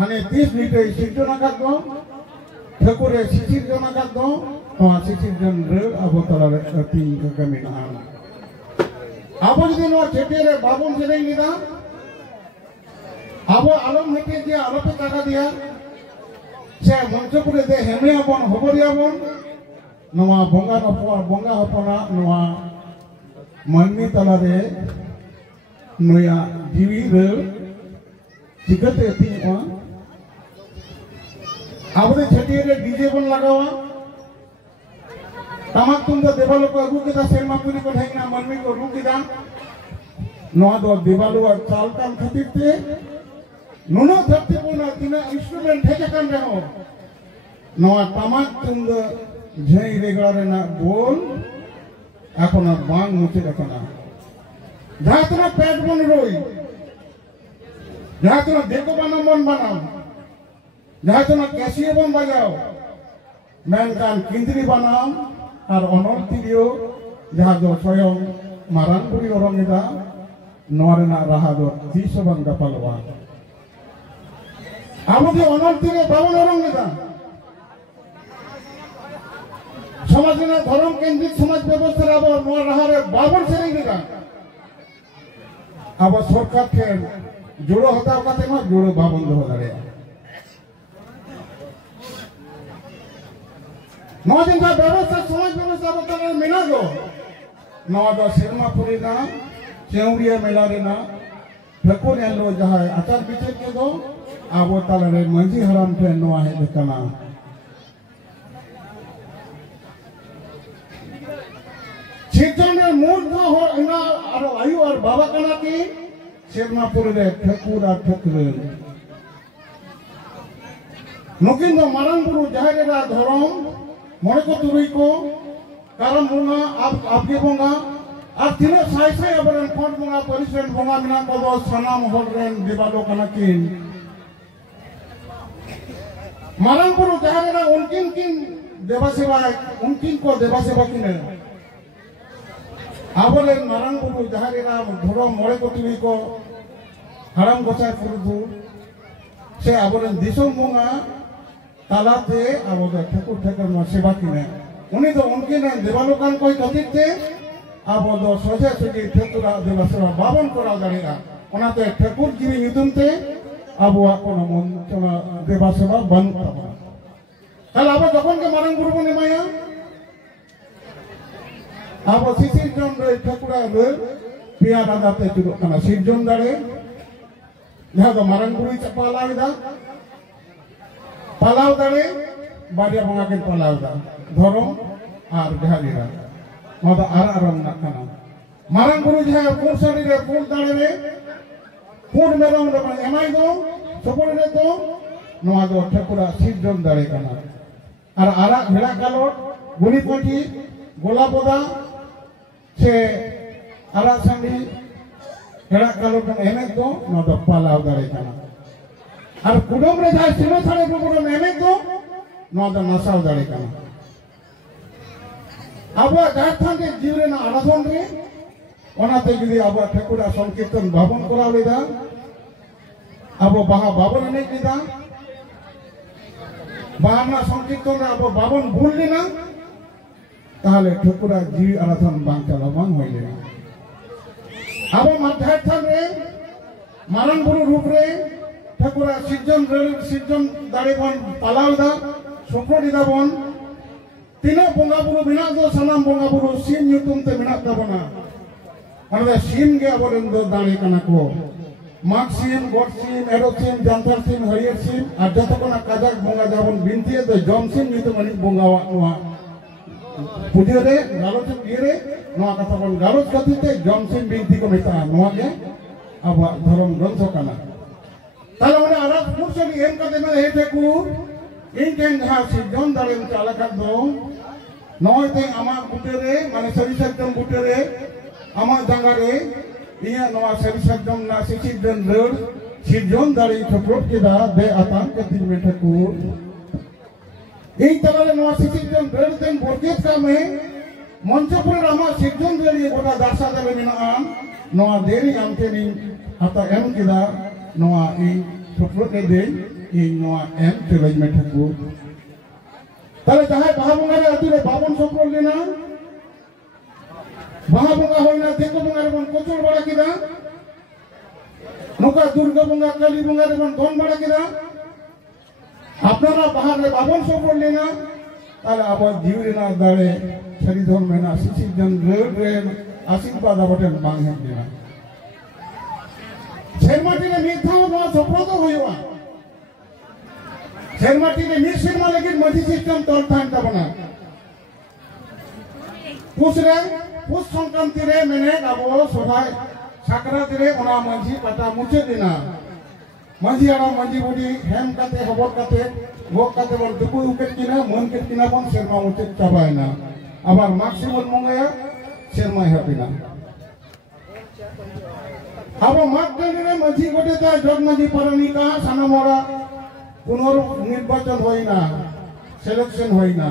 हाने 30 लीटर सिरजन आकाद दो ठाकुरे सिरजन आकाद दो नवा सिरजन रे आबो तलारे तीन का मेना आबो जदि नवा चेटियारे बाबन सेरें लिदा आबो आलम हेटे जे आलोपे टाका दिया से मंचपुरे दे हेमरियाबन हबरियाबन नवा बंगा हपना नवा मानवी तलारे नया जीवी रे चिकते तीनवा आबो छटिये डीजे बन लगावा तमाक तुम दो देवालो को अगु केदा सेरमा पुरी को ढाइना मानवी को रू केदा नवा दो देवालो चाल काम खातिर ते नुनो धरती पुना तिना इंस्ट्रूमेंट हेजे कान रहो नवा तमाक तुम दो झई रेगड़ा रेना बोल आकोना बांग मुचे रखना जहां पेट बन रोई जहां देखो बना मन बनाओ जहां कैसिए बन बजाओ मेनकान किंद्री बनाओ और अनल तिरियो जहां दो स्वयं मारांगुरी ओरंगिदा नोरेना राहा दो 30 बन गपलवा आबो जे अनल तिरे बावन ओरंगिदा समाजना धर्म केंद्रित समाज व्यवस्था अब नोआ राहारे बावन सेरेंगिदा अब सरकार के जोड़ो हताव काते मा जोड़ो बावन दो दारे नोआ दिन का व्यवस्था समाज व्यवस्था बता मेना दो नोआ दो सेरमा पुरी ना चेउरिया मेला रे ना ठकुर एलो जहां आचार विचार के दो आबो तालारे मंजी हराम के नोआ है देखना शिक्षण मूल दो हो इना और आयु और बाबा कना की सेरमापुर रे ठकुर और ठकुर नुकिन दो मारंगुरु जहारेरा धरम मोने को तुरुई को कारम बुंगा आपके बुंगा और तीनों साई साई अबरन कोट बुंगा परिश्रम बुंगा मिना को दो सनाम होल रेन दिवालो कना की मारंगुरु जहारेरा उनकिन किन देवा सेवा उनकिन को देवा सेवा किने आबोलेन मारंगुरु जहारेरा धरम मोरे को तुरुई को हराम गोसाई पुरुधु से आबोलेन दिसोम बुंगा तालाते आबो ठकुर ठकुर सेवा किने उनी तो उनके ने देवालोकान कोई खातिर ते आबो दो सोजे सोजे ठकुरा देवा सेवा बावन कोरा दाड़ेगा ओनाते ठकुर जीवी नितुम ते आबो कोनो मन चना देवा सेवा बन करबा ताल आबो जखन के मारंगुरु बने माया आबो सिसिरजन रे ठकुरा रे पिया दादाते जुरो कना सिरजन दाड़े जहां तो मारंगुरु चपाला विदा पालाव दाड़े बाडिया बंगा के पालाव दा धरम और जहारीरा नोदा आरम ना कना मारंगुरु जहां पुरसरी रे पुर दाड़े रे पुर मेरम रे एमाई दो सबोर रे तो नोआ दो ठकुरा सिरजन दाड़े कना और आरा भेड़ा कालोट गुली कोठी गोला बोदा से आरा संगी भेड़ा कालोट एमे दो नोदा पालाव दाड़े कना और कुडम रे जाय सिनो थारे कुडम एमे तो नोदा नसाव दाड़े कना आबो जाथान के जीवरे ना आराधन रे ओनाते जुदी आबो ठकुरा संकीर्तन बाबन कराव लेदा आबो बाहा बाबन ने लेदा बारना संकीर्तन आबो बाबन भूल लेना ताहले ठकुरा जीवी आराधन बांग चला बांग होइले आबो मध्याथन रे मारंगुरु रूप रे ठकुरा सिरजन दाड़े बन पालाव दा सोपड़ी दा बन तीनों बोंगा बुरु बिना दो सनाम बोंगा बुरु सीम ᱧᱩᱛᱩᱢ ते बिना तबना अरे सीम के अबरन दो दाड़े कना को माग सीम गोट सीम एरो सीम जानतर सीम हरियर सीम और जतो कना काजाक बोंगा जाबन बिनती दो जम सीम ᱧᱩᱛᱩᱢ अनि बोंगा वा पुजे रे गालोच गिरे नोआ कथा बन गालोच कथिते जम सीम बिनती को मेता नोआ के अब धर्म ग्रंथ कना ताले ओने आरा पुरसली एम का देना हे ठेकु इनकेन जहां सिरजन दाड़े चाला का दो नोयते आमा बुटेरे माने सरी सकदम बुटेरे आमा जांगारे इया नोआ सरी सकदम ना सिरजन रोड सिरजन दाड़े ठोकरोट के दा दे आतान के दिन में ठकु इन तलाले नोआ सिरजन रोड तेन बोर्जेत का में मंचपुर आमा सिरजन दाड़े गोटा दासा दाले मेना नोआ देरी आमते नि आता एम किदा नोआ इ सफल दे इन एम चलज में ठाकुर ताले जहां बाहा बंगा रे अतु रे बाबन सफल लेना बाहा बंगा होइना देखो बंगा रे बन कोचल बड़ा किदा नोका दुर्गा बंगा काली बंगा रे बन दोन बड़ा किदा अपना बाहा रे बाबन सफल लेना ताले अब जीव रे ना दाड़े शरीर धन में ना शिशिर जन रे आशीर्वाद अबटन बांग हम देना शेरमाटी ने मिथाओ ना सफल तो होइवा शेरमाटी ने मिस शेरमा लगे मजी सिस्टम तोल थान तबना पुस संक्रांति रे मेने अब सोधाय साकरात रे ओना मजी पता मुचे दिना मजी आरा मजी बुडी हेम काते हबर काते गो काते बन दुकु उकेट किना मन केट किना बन शेरमा मुचे चाबायना आबार मैक्सिमम मंगाया शेरमा हेपिना अब मागदन रे मजी गोटे ता जग मजी परनिका सानामरा पुनर निर्वाचन होइना सिलेक्शन होइना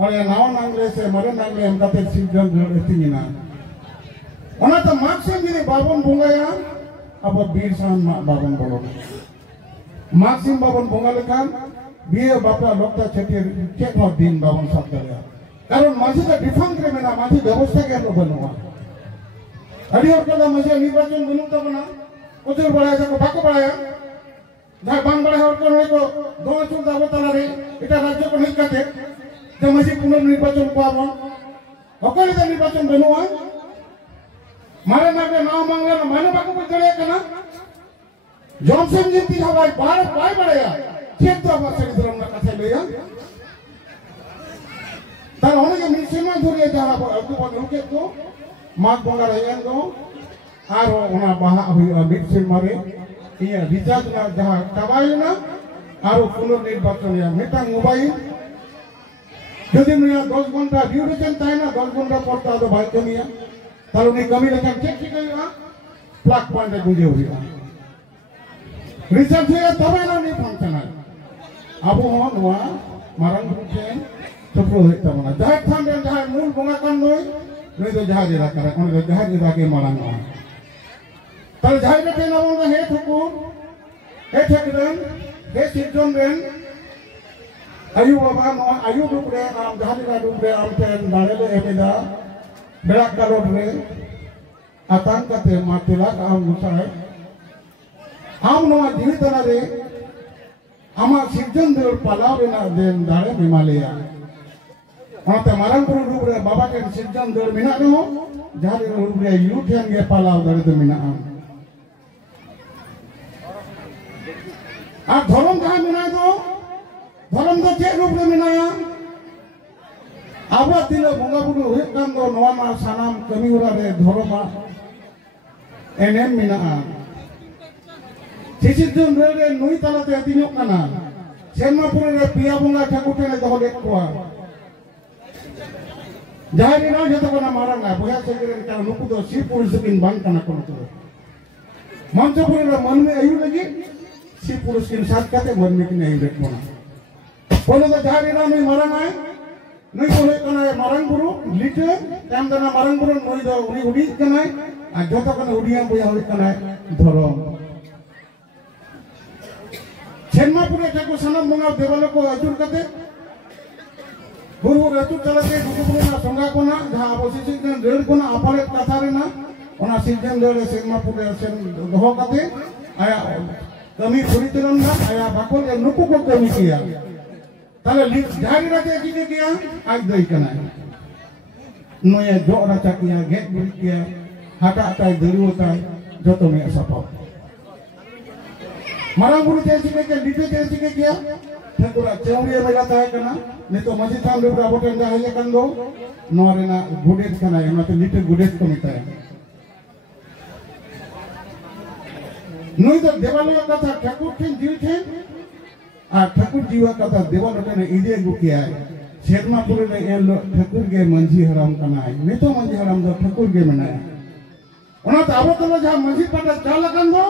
और ये नाव नांगले से मरे नांगले हम काते सिजन रेतिना ओना तो मैक्सिमम जी बाबन बुंगाया अब बीरसान बाबन बोलो मैक्सिमम बाबन बुंगा लेखान बिए बापा लोकता छटियर चेक हो दिन बाबन सब दरिया कारण माझी तो डिफाइन करे मेना माझी व्यवस्था के लो बनवा अड़ी और कदा मजे निर्वाचन बनू तो बना कुछ बड़ा को बाको बड़ा जहाँ बांग बड़ा और को दो चुन दावो तला रे इटा राज्य को नहीं करते जब मजे पुनर्निर्वाचन को आवन होकर इधर निर्वाचन बनवा मारे नाके नाम मांगले ना माने बाको को चले कना जॉनसन जीती हवाई बाहर बाय बड़या चेक तो अब सही धर्म ना कथे लेया तार होने के मिसिमा धुरिया जहाँ अबू बन रुके तो माग बंगा रहें तो आरो उना बाहा हुई मिसिम मारे ये रिचार्ज ना जहाँ कबाई ना आरो पुनर्निर्वाचन या मिटा मोबाइल यदि मैं 10 घंटा ड्यूरेशन ताई ना 10 घंटा पड़ता तो भाई कमिया तार उन्हें कमी लेकिन चेक ठीक है ना प्लग पॉइंट गुजे हुई रिचार्ज है तब है ना नहीं फंक्शन है अब वो नवा मारंग रुके सफल होता बना जहाँ थान में जहाँ मूल बंगा कान नहीं तो जहाँ जिला करा कौन तो जहाँ जिला के मारंग ना तल जहाँ के तेना बोलना है ठकुर है ठकरन है सिद्धन रेन आयु बाबा नवा आयु डुबरे आम जहाँ जिला डुबरे आम तेन दाने ले एमेदा बेला करोड़ रे आतंक करते मातुला काम मुसाए आम नवा जीवित ना रे आमा सिद्धन देव पलाव ना देव दाने बिमालिया ओनाते मारंगपुर रूप रे बाबा के सिद्धन देव मिना नो जहाँ रे रूप रे यूठेन गे पलाव दाने तो मिना आ धर्म जहाँ मिना तो चे रूप रे मिनाया आबा तिले बंगा बुडु हुई कान दो नवा मा सानाम कमी उरा रे धर्म एनएम मिना सिद्धन देव रे नुई तलाते अतिनो काना सेमापुर रे पिया बंगा ठाकुर ने दो लेक कोआ जहाँ रे ना जतो ना मारंगा बुया सेगरे का नुकु दो सी पुलिस किन बांग काना को तो मंचपुर रे मन में आयु लगी सी पुलिस किन साथ काते मन में किन आयु लेक कोना बोले तो जहाँ रे ना नहीं मारंगा नहीं बोले कना मारंगपुर लिटे टाइम दना मारंगपुर नई दो उनी उडी कना आ जतो कना उडिया बुया होई कना धरम सेमापुर ठाकुर सनम बंगा देवाल को अजुर कते गुरु रतु चलते गुरु ना संगा को ना जहां अपोजिशन के रेड को ना अपाले कथा रे ना ओना सीजन दे सेमापुर सेन दो कते आया कमी थोड़ी तरन ना आया बाको ए नुकु को कमी किया ताले लिख जारी रखे की किया आज दई कना नोया जो रचा किया गेट बिल किया हटा ताई दरुओ ताई जतो में सपा मारंगपुर जैसी के लिटे जैसी के किया ठकुरा चौड़िया मेला ताय कना नहीं तो मजी थाम लेबरा बोटन जा है कन दो नोरेना गुडेट कना है मत लिटे गुडेट को मिता है नहीं तो देवालय कथा ठाकुर थे जीव थे आ ठाकुर जीवा कथा देवालय ने इदे गु किया है शेरमापुर ने ए ठाकुर के मंजी हराम कना है नहीं तो मंजी हराम दो ठाकुर के मनाया ओना तो अब तो जा मंजी पटा चाल कन दो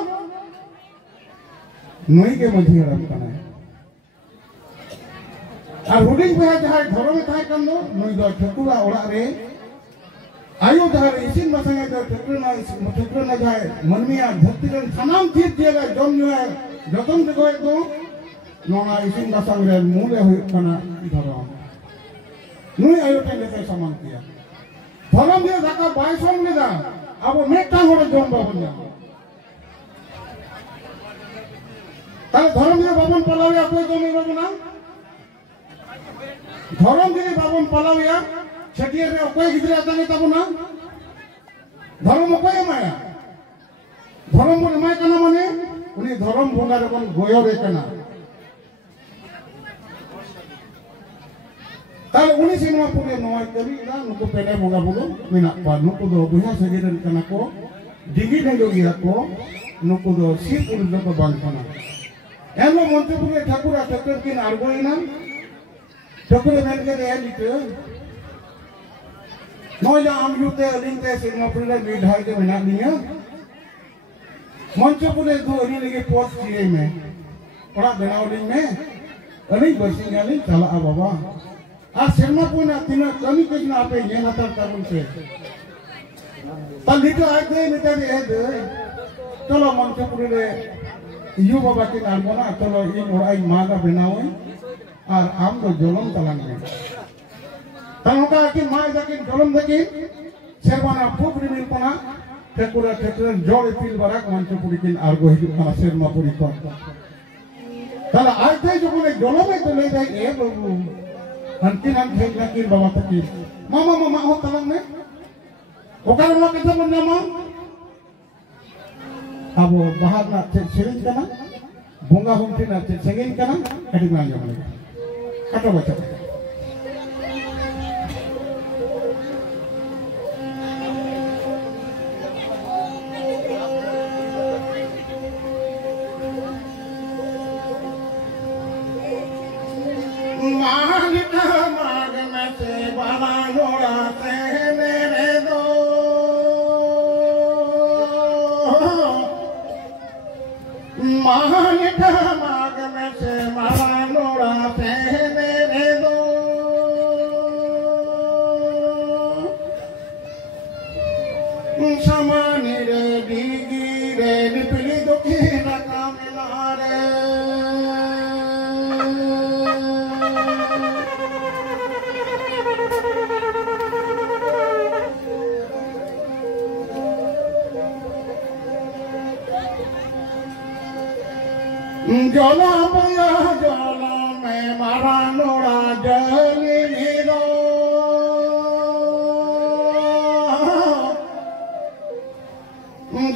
नई के मंजी हराम कना है और हुडिंग पे जहाँ धर्म में थाय कन दो नई दो ठकुरा ओड़ा रे आयु जहाँ इसिन मसंगे दो ठकुरा ना जहाँ मनमिया धरती रे सनाम चीज दिएगा जम जो है जतन जगह तो नोना इसिन बासंग रे मूले हुई कना धरम नुई आयोटे लेते समान किया धरम दिया जाका बाय सम लेदा अब मेटा होरे जम बाबन जा ताले धरम दिया बाबन पलाविया कोई जमी बाबू ना धरम दिया बाबन पलाविया छटिया रे कोई गिदरे आतानी ताबू ना धरम कोई माया धरम बन माय कना माने उनी धरम बोंगा रे बन गोयो रे कना ताले उनी सिनेमा पुरे नोय करी ना नुको पेले बोंगा बोलो मिना पा नुको दो बुहा सगेरन कना को डिगी डंगो गिया को नुको दो सीप उन को बांध कना एनो मंत्र पुरे ठाकुरा ठाकुर किन आरगोइना ठाकुर मेन के दे लिते नोय जा आम युते अलिंते सिनेमा पुरे विधाय के मिना निया मंच पुरे दो अली लगे पोस्ट किए में पड़ा बनावलिंग में अली बसिंग अली चला बाबा आ सिनेमा पुना तीन कमी कुछ ना पे ये ना करुन से तलितो आते मिटे दे चलो मंच पुरे यू बाबा के नाम बना चलो इन और आई मागा बनावे और आम तो जोलम तलांग में तनका कि माय जाके जोलम देखि शेरवाना फुक रिमिल पना ठाकुरा ठाकुर जोड़ पिल बराक मंच पुरी किन आरगो हिजु कना शेरमा पुरी को तला आते जो कोने जोलम में तो ले जाए ए बाबू हंकिन हम खेल ना किन बाबा तकी मामा मामा हो तलांग में ओकर मा कथा बन्ना मा अब बाहर ना सेरिन कना बोंगा हुंती ना सेगिन कना कटी मा जमले कटो बच्चा माग में से बाला घोड़ा से मेरे दो माग में से बाला घोड़ा से मेरे दो समानी रे डीगी रे निपली दुखी रका मिला रे जोला बया जोला में मारा नोड़ा जली नीरो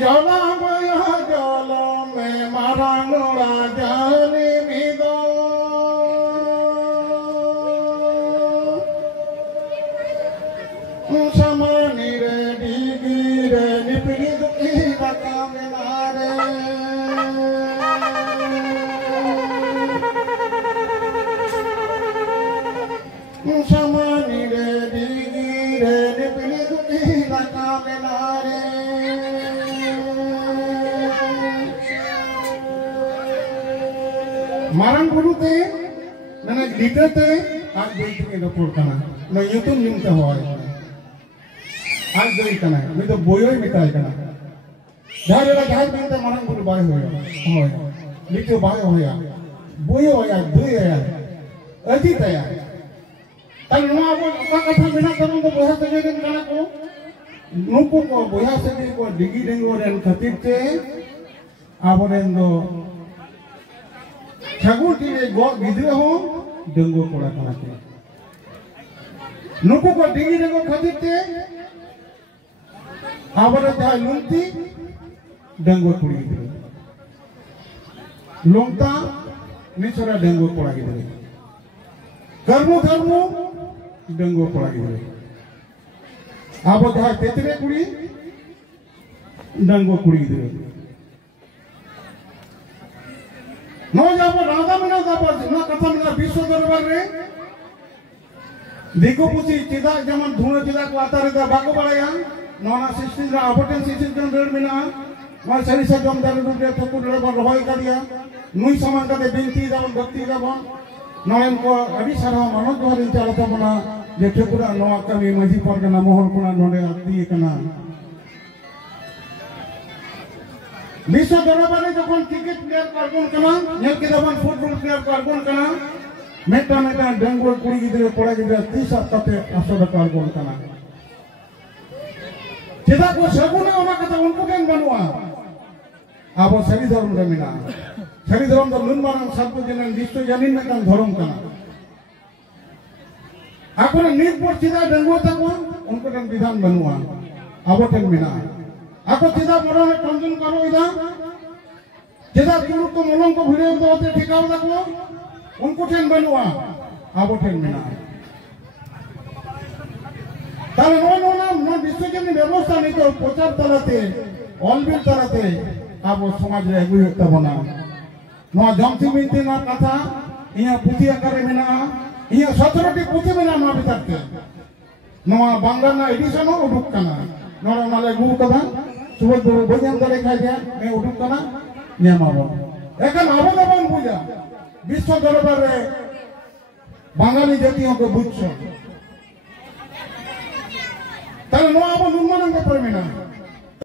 जोला बया जोला में मारा नोड़ा जली नीरो समानी रे डीगी रे निपली दुखी रका मिला रे समानी रे डीगी रे निपली दुखी रका मिला रे मारन गुरुते मैंने लिखते आज देख के रिपोर्ट करना मैं यूट्यूब लिंक से हुआ आज देख करना मैं तो बोयो ही मिटाई करना जहाँ जगह जहाँ भी तो मारन गुरु बाय होया लिखो बाय होया बोयो होया दुई होया अजीत होया तब नवा वो क्या कथा बिना करूँ तो बोया से नहीं करना को नुको को बोया से नहीं को डिगी डेंगो रेन खतीब के आबोरेन दो छगुर की ले गो गिदरे हो डेंगो कोड़ा कराते नुको को डिगी डेंगो खतीब के आबोरे जहाँ लुंती डेंगो कुड़ी गिदरे लुंता निचोरा डेंगो कोड़ा गिदरे कर्मो धर्मो डेंगो कोड़ा गिदरे आबो जहाँ तेतरे कुड़ी डेंगो कुड़ी गिदरे नो जाबो राधा मना जाबो ना कथा मना विश्व दरबार रे दिको पुची चिदा जमन धुनो चिदा को आता रे बाको बड़ाया नोना सिस्टम रा अबटन सिस्टम रेड मिना मा सरी से जम दर रुपे ठकुर रे बन रहोय का दिया नुई समान का बिनती जाबन भक्ति जाबन नयन को अभी सारा मनोज द्वार चालता बना जे ठकुरा नोआ कमी मजी पर का मोहन कुना नोडे आती कना विश्व दरबारे जखन क्रिकेट प्लेयर को आगुन कना नेल केदाबन फुटबॉल प्लेयर को आगुन कना मेटा मेटा डंगुर कुड़ी गिदरे कोड़ा गिदरे 30 ताते 500 टाका आगुन कना चेदा को सगुना ओना कथा उनको केन बनुआ आबो सरी धर्म रे मिना सरी धर्म द नुन मानम सबको जन विश्व जनिन मेटा धर्म कना आकोन नीत पर चेदा डंगुर तको उनको केन विधान बनुआ आबो टेन मिना आको चेदा मरण टंजन करो इदा चेदा तुरु को मलंग को भिड़े तो होते ठिकाव दको उनको टेन बनुआ आबो टेन मिना ताले नो विश्वजनी व्यवस्था नहीं तो प्रचार तलाते ऑलबिल तलाते आबो समाज रे हुई तबना नो जमसी मिनती ना कथा इया पुथी आकारे मेना इया 17 टी पुथी मेना नो बिताते नो बांग्ला ना एडिशन हो उडुक कना नो माले गु कदा सुबह दो बजन दरे खाय गया मैं उडुक कना नियमाबो एखन आबो दबन बुझा विश्व दरबार रे बांगाली जातियों को बुझछो ताले नो आबो नुनमान के परमिना